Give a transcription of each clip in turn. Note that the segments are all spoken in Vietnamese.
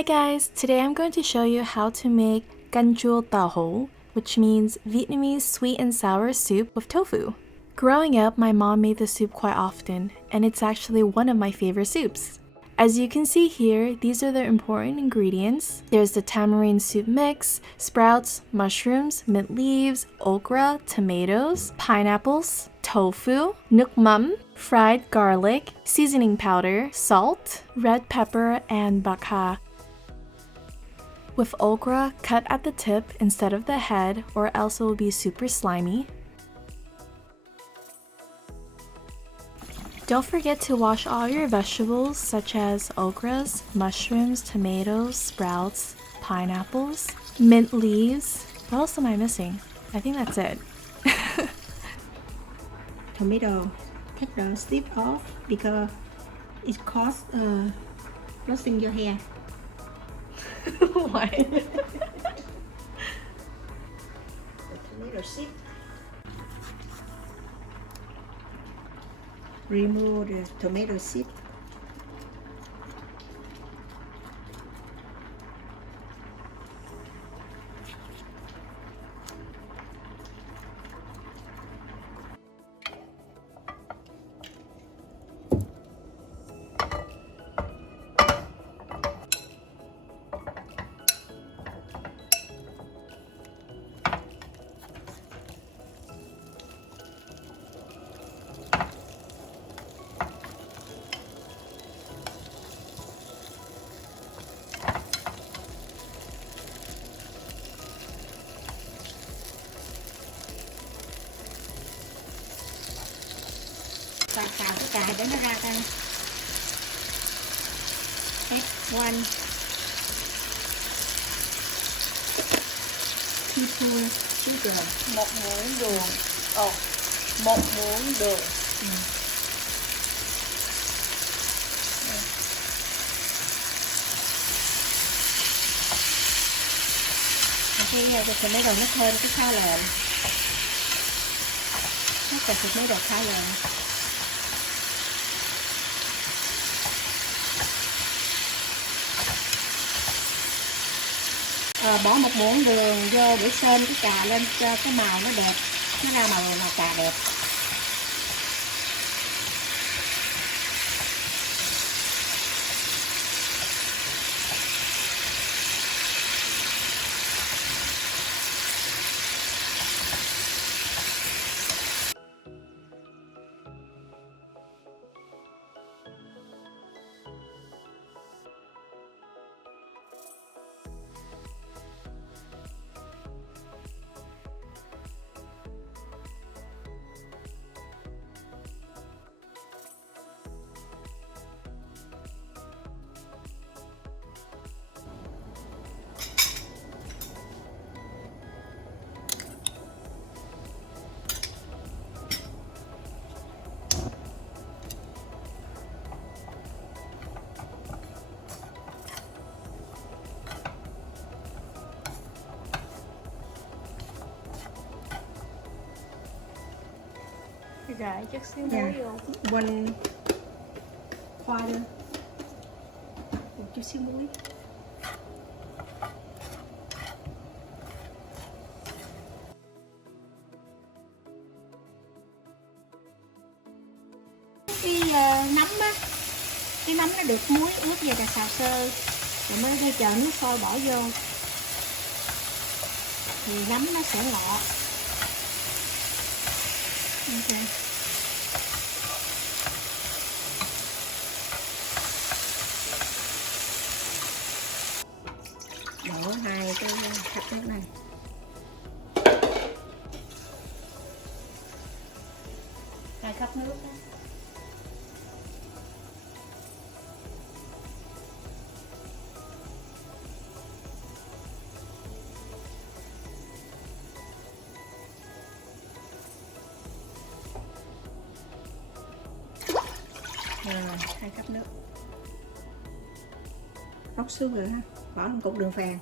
Hi guys, today I'm going to show you how to make Canh Chua, which means Vietnamese sweet and sour soup with tofu. Growing up, my mom made this soup quite often, and it's actually one of my favorite soups. As you can see here, these are the important ingredients. There's the tamarind soup mix, sprouts, mushrooms, mint leaves, okra, tomatoes, pineapples, tofu, nước mắm, fried garlic, seasoning powder, salt, red pepper, and bạc hà. With okra, cut at the tip instead of the head, or else it will be super slimy. Don't forget to wash all your vegetables such as okras, mushrooms, tomatoes, sprouts, pineapples, mint leaves. What else am I missing? I think that's it. Tomato, take the snip off because it causes losing your hair. Why? The tomato seed. Remove the tomato seed. Và xào cái cà để nó ra ra. F1 teaspoon sugar. 1 muỗng đường. 1 muỗng đường. Khi cái tomato nó thơm cái khá là nó còn tomato khá là bỏ 1 muỗng đường vô để sên cái cà lên cho cái màu nó đẹp, nó ra màu cà đẹp. Rải chút xíu muối vô. One quarter. Một chút xíu muối. Cái nấm á, cái nấm nó được muối ướp về là xào sơ, rồi mới đi chờ nước sôi bỏ vô thì nấm nó sẽ ngọt. Okay. Đổ 2 cái hạt nước này. Hai cốc nước đó. Rồi, 2 cốc nước. Bóc sugar ha, bỏ một cục đường phèn.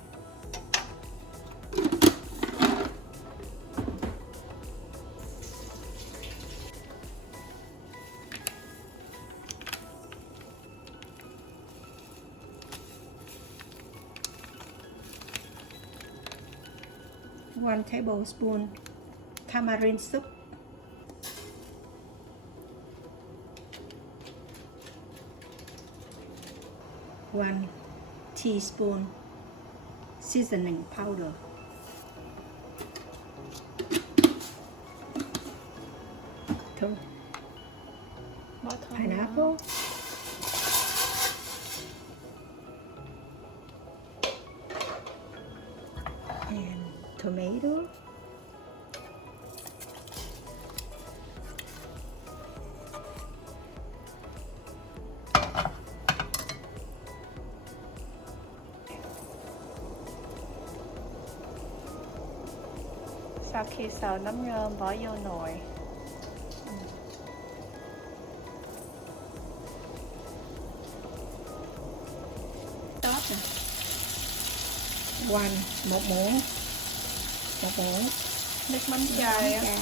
1 tablespoon tamarind soup. 1 teaspoon seasoning powder. Thôi, Bỏ thơm pineapple. And tomato. Sau khi xào nấm rơm bỏ vô nồi. Sốt nè. Một muỗng Nước mắm chai á. chai.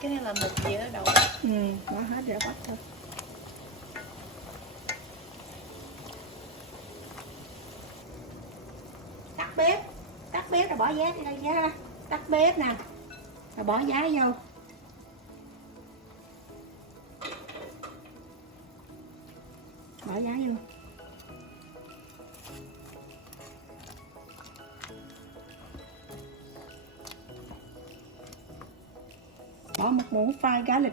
Cái này là một dĩa đậu. Bỏ hết rồi bắt thôi. Tắt bếp rồi bỏ giá đi đây giá. Tắt bếp nè, rồi bỏ giá vô. Bỏ giá vô. Bỏ một muỗng phai garlic.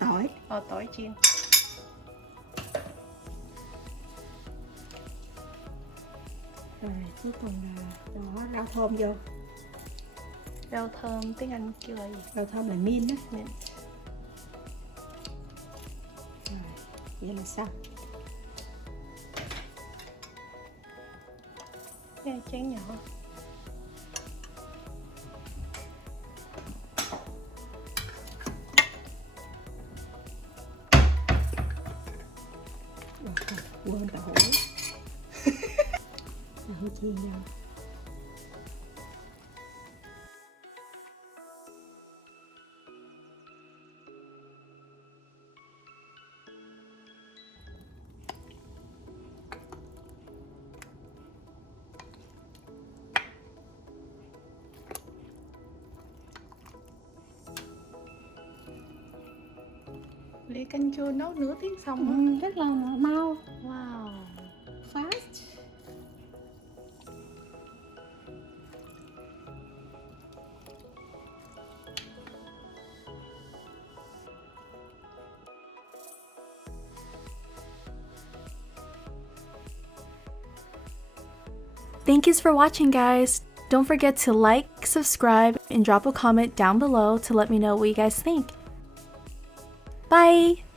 Tỏi. Tỏi chiên. Rồi cuối cùng là bỏ rau thơm vô. Rau thơm tiếng Anh kêu là gì? Rau thơm là mint đó. Mint. Rồi, vậy là xong. Cái chén nhỏ. Quên tàu hũ. Tàu hũ chiên nhau. Ly canh chua nấu nửa tiếng xong hả? Rất là mau. Wow. Fast. Thank yous for watching, guys. Don't forget to like, subscribe, and drop a comment down below to let me know what you guys think. Bye!